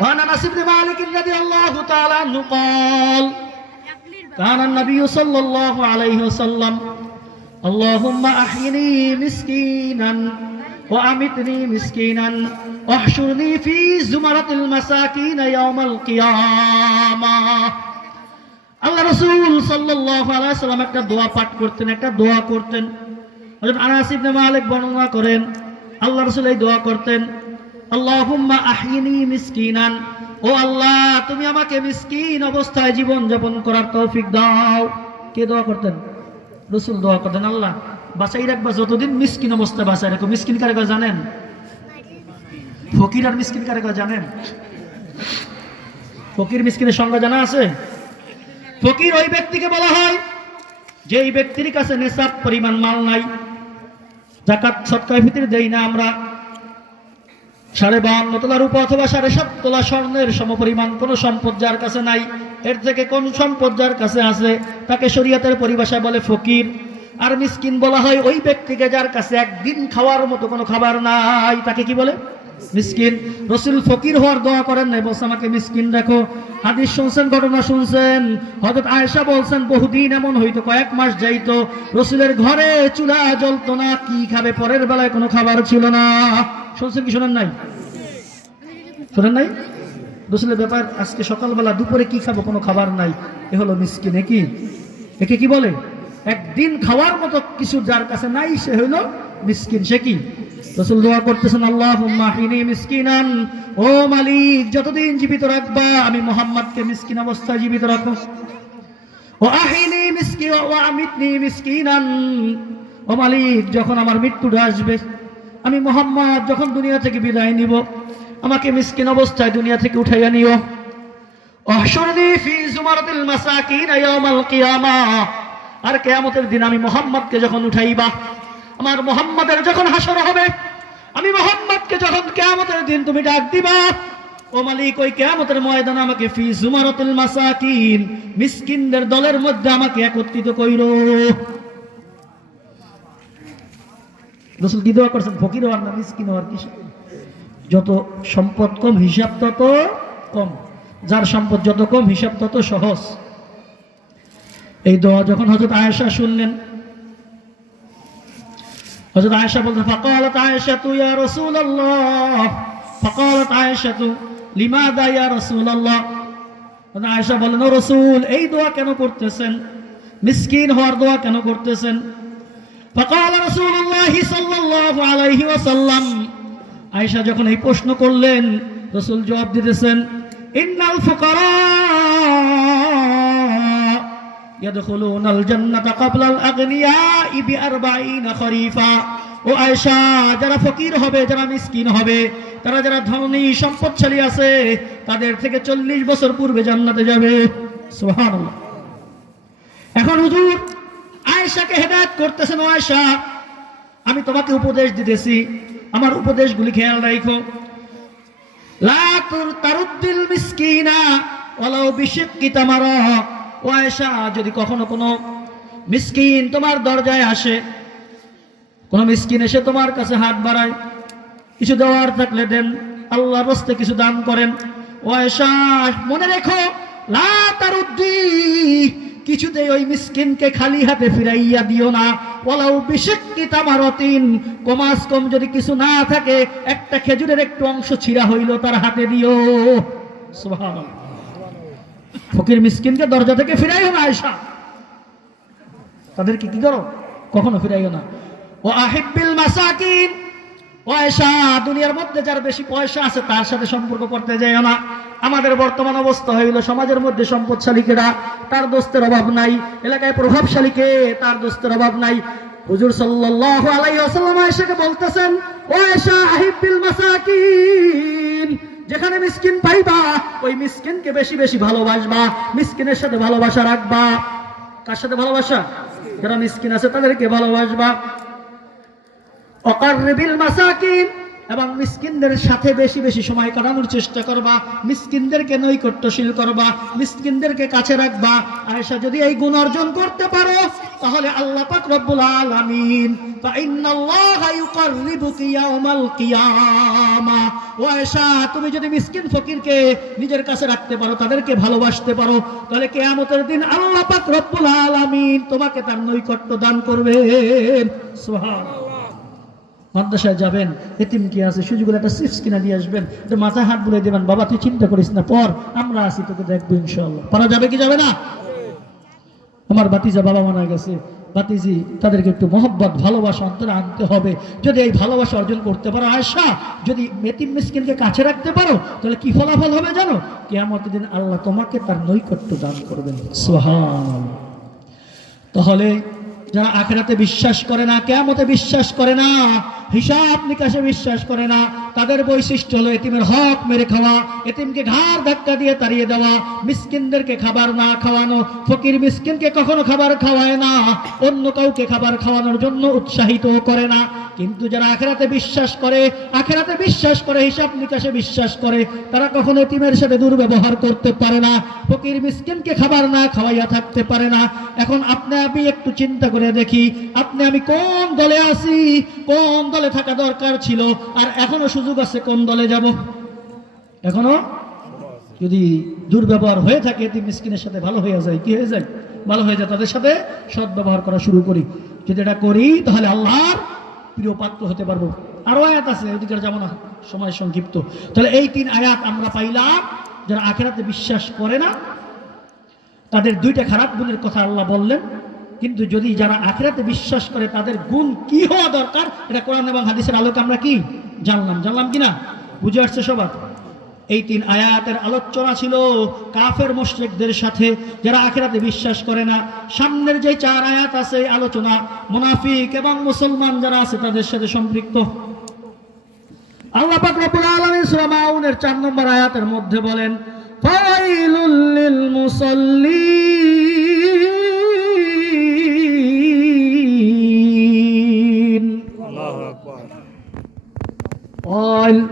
وعن انس بن مالك رضي الله تعالى عنه قال كان النبي صلى الله عليه وسلم اللهم احيني مسكينا وامتني مسكينا واحشرني في زمرة المساكين يوم القيامة আল্লাহ রসুল সাল্লাল্লাহু আলাইহি সাল্লাম একটা দোয়া পাঠ করতেন একটা দোয়া করতেন হযরত আনাস ইবনে মালিক বর্ণনা করেন আল্লাহ রসুল এই দোয়া করতেন আল্লাহুম্মা আহিনি মিসকিনান। ও আল্লাহ, তুমি আমাকে মিসকিন অবস্থায় জীবন যাপন করার তৌফিক দাও। কে দোয়া করতেন? রসুল দোয়া করতেন, আল্লাহ বাঁচাই রাখবা, যতদিন মিসকিন অবস্থায় বাঁচাই রাখো। মিসকিন কারে জানেন? ফকির আর মিসকিন কারে জানেন? ফকির, মিসকিনের সংজ্ঞা জানা আছে? ফকির ওই ব্যক্তিকে বলা হয় যে এই ব্যক্তির কাছে নেশাব পরিমাণ মাল নাই, জাকাত, সৎকার ভিতরে দেই না আমরা। সাড়ে বাহান্ন তোলা রূপা অথবা সাড়ে সাত তোলা স্বর্ণের সমপরিমাণ কোন সম্পদ যার কাছে নাই। এর থেকে কোন সম্পদ যার কাছে আছে, তাকে শরীয়তের পরিভাষায় বলে ফকির। আর মিসকিন বলা হয় ওই ব্যক্তিকে যার কাছে একদিন খাওয়ার মতো কোনো খাবার নাই। তাকে কি বলে? মিসকিন। রসুল ফকির হওয়ার দোয়া করেন নাই, বলছে আমাকে মিসকিন রাখো হাদিস শুনছেন, ঘটনা শুনছেন। হযরত আয়েশা বলছেন, বহুদিন এমন হইতো, কয়েক মাস যাইতো। রসুলের ঘরে চুলা জ্বলতো না, কি খাবে? পরের বেলায় কোনো খাবার ছিল না। শুনছেন কি, শোনেন নাই? শোনেন নাই? রসুলের ব্যাপার, আজকে সকালবেলা দুপুরে কি খাব, কোনো খাবার নাই। এ হলো মিসকিন কি? একে কি বলে? একদিন খাওয়ার মতো কিছু যার কাছে নাই, সে হইল মিসকিন, সে কি? রসুল দোয়া করতেছেন আল্লাহ মিসকিনান। ও মালিক, যতদিন জীবিত রাখবা, আমি মোহাম্মদকে মিসকিন অবস্থায় জীবিত রাখো ও আহিনি মিসকি, ও আমিতনি মিসকিনান। ও মালিক, যখন আমার মৃত্যুটা আসবে আমি মোহাম্মদ, যখন দুনিয়া থেকে বিদায় নিব, আমাকে মিসকিন অবস্থায় দুনিয়া থেকে উঠাইয়া নিও। আর কিয়ামতের দিন আমি মোহাম্মদকে যখন উঠাইবা, আমার মোহাম্মদের যখন হাসর হবে, আমি মোহাম্মদকে যখন কিয়ামতের দিন তুমি ডাক দিবা, ও মালিক, ওই কিয়ামতের ময়দানে আমাকে ফি জুমারাতিল মাসাকিন, মিসকিনদের দলের মধ্যে আমাকে একত্রিত কইরো। রসুল কি দোয়া করছেন? ফকির হওয়ার না মিসকিন হওয়ার কিছু যত সম্পদ কম, হিসাব তত কম। যার সম্পদ যত কম, হিসাব তত সহজ। এই দোয়া যখন হজরত আয়েশা শুনলেন হজরত আয়েশা বলতে, ফাকালাত আয়েশা তু ইয়া রাসূলুল্লাহ। ফাকালাত আয়েশা তু লিমাদা ইয়া রাসূলুল্লাহ? হযরত আয়েশা বলেন ও রাসূল, এই দোয়া কেন করতেছেন মিসকিন হওয়ার দোয়া কেন করতেছেন فقال رسول الله صلى الله عليه وسلم আয়েশা যখন এই প্রশ্ন করলেন রসুল জবাব দিতেছেন ইন্নাল ফুকারা يدخلون الجنة قبل الأغنياء بأربعين خريفا ও আয়েশা যারা ফকির হবে যারা মিসকিন হবে তারা যারা ধনী সম্পদশালী আছে তাদের থেকে চল্লিশ বছর পূর্বে জান্নাতে যাবে সুবহানাল্লাহ এখন হুজুর আয়েশাকে হেদায়ত করতেছেন আয়েশা, আমি তোমাকে উপদেশ দিতেছি। আমার উপদেশগুলি খেয়াল রাখো তারুদ্দিল মিসকিনা ওয়ালাউ বিশিক্কি তামারা ও আয়েশা, যদি কখনো কোনো মিসকিন তোমার দরজায় আসে, কোন মিসকিন এসে তোমার কাছে হাত বাড়ায়, কিছু দেওয়ার থাকলে দেন, আল্লাহর রাস্তে কিছু দান করেন। ও মনে রেখো, লা তারুদ্দি কিছুতেই ওই মিসকিনকে খালি হাতে ফিরাইয়া দিও না। ওলাও বিশেষকি তামারতিন। কমাস কম যদি কিছু না থাকে, একটা খেজুরের একটু অংশ ছিঁড়া হইল তার হাতে দিও। ফকির মিসকিনকে দরজা থেকে ফিরাইও না আয়সা তাদেরকে কি করো? কখনো ফিরাইও না। ও আহিবিল মাসাকিন। পয়সা, দুনিয়ার মধ্যে যার বেশি পয়সা আছে তার সাথে সম্পর্ক করতে যাইও না। আমাদের বর্তমান অবস্থা হইল সমাজের মধ্যে সম্পদশালীকেরা, তার দোস্তের অভাব নাই। এলাকায় প্রভাবশালীকে তার দোস্তের অভাব নাই। হুজুর সাল্লাল্লাহু আলাইহি ওয়াসাল্লাম আয়েশাকে বলতেছেন, ও আয়েশা আহিবিল মাসাকিন। যেখানে মিসকিন পাইবা, ওই মিসকিনকে বেশি বেশি ভালোবাসবা। মিসকিনের সাথে ভালোবাসা রাখবা। কার সাথে ভালোবাসা? যারা মিসকিন আছে তাদেরকে ভালোবাসবা। এবং মিসকিনদের সাথে বেশি বেশি সময় কাটানোর চেষ্টা করবা, মিসকিনদেরকে নৈকট্যশীল করবা, মিসকিনদেরকে কাছে রাখবা। আয়েশা, যদি এই গুণ অর্জন করতে পারো, তাহলে আল্লাহ পাক রব্বুল আলামিন ফাইন্নাল্লাহা ইউকাররিবুকি ইয়াউমাল কিয়ামা। ও আয়েশা, তুমি যদি মিসকিন ফকিরকে নিজের কাছে রাখতে পারো, তাদেরকে ভালোবাসতে পারো, তাহলে কিয়ামতের দিন আল্লাহ পাক রব্বুল আলামিন তোমাকে তার নৈকট্য দান করবেন। সুবহানাল্লাহ। মাদ্রাসায় যাবেন, এতিম কি আছে সুযোগ একটা চিপস কিনা দিয়ে আসবেন, একটু মাথায় হাত বুলে দেবেন, বাবা, তুই চিন্তা করিস না, পর আমরা আছি, তোকে দেখব ইনশাল্লাহ পারা যাবে কি যাবে না? আমার বাতিজা বাবা মারা গেছে। বাতিজি, তাদেরকে একটু মহব্বত, ভালোবাসা, অন্তরে আনতে হবে। যদি এই ভালোবাসা অর্জন করতে পারো আয়সা যদি মেতিম মিসকিনকে কাছে রাখতে পারো, তাহলে কি ফলাফল হবে জানো? কেমন দিন আল্লাহ তোমাকে তার নৈকট্য দান করবেন। সোহান তাহলে যারা আখেরাতে বিশ্বাস করে না কেমতে বিশ্বাস করে না হিসাব নিকাশে বিশ্বাস করে না। তাদের বৈশিষ্ট্য হলো এতিমের হক মেরে খাওয়া, এতিমকে ঘাড় ধাক্কা দিয়ে তাড়িয়ে দেওয়া, মিসকিনদেরকে খাবার না খাওয়ানো, ফকির মিসকিনকে কখনো খাবার খাওয়ায় না, অন্য কাউকে খাবার খাওয়ানোর জন্য উৎসাহিত করে না। কিন্তু যারা আখেরাতে বিশ্বাস করে, আখেরাতে বিশ্বাস করে, হিসাব নিকাশে বিশ্বাস করে, তারা কখনো এতিমের সাথে দুর্ব্যবহার করতে পারে না। ফকির মিসকিনকে খাবার না খাওয়াইয়া থাকতে পারে না। এখন আপনি, আমি একটু চিন্তা করে দেখি, আপনি, আমি কোন দলে আছি, কোন দলে থাকা দরকার ছিল, আর এখনও সুযোগ আছে কোন দলে যাব? এখনও? যদি দুর্ব্যবহার হয়ে থাকে, এটি মিসকিনের সাথে ভালো হয়ে যায়, কি হয়ে যায়? ভালো হয়ে যায়, তাদের সাথে সদ্ব্যবহার করা শুরু করি। যদি এটা করি, তাহলে আল্লাহর প্রিয় পাত্র হতে পারব। আরও আয়াত আছে ওদিকে যাব না, সময় সংক্ষিপ্ত। তাহলে এই তিন আয়াত আমরা পাইলাম, যারা আখেরাতে বিশ্বাস করে না, তাদের দুইটা খারাপ গুণের কথা আল্লাহ বললেন। কিন্তু যদি যারা আখেরাতে বিশ্বাস করে তাদের গুণ কি হওয়া দরকার? এটা কোরআন এবং হাদিসের আলোকে আমরা কি জানলাম? জানলাম কি না বুঝে আসছে সবার? এই তিন আয়াতের আলোচনা ছিল কাফের মুশরিকদের সাথে, যারা আখেরাতে বিশ্বাস করে না। সামনের যে চার আয়াত আছে আলোচনা, মুনাফিক এবং মুসলমান যারা আছে তাদের সাথে সম্পৃক্ত। আল্লাহ 4 নম্বর আয়াতের মধ্যে বলেন ফাওয়াইলুল time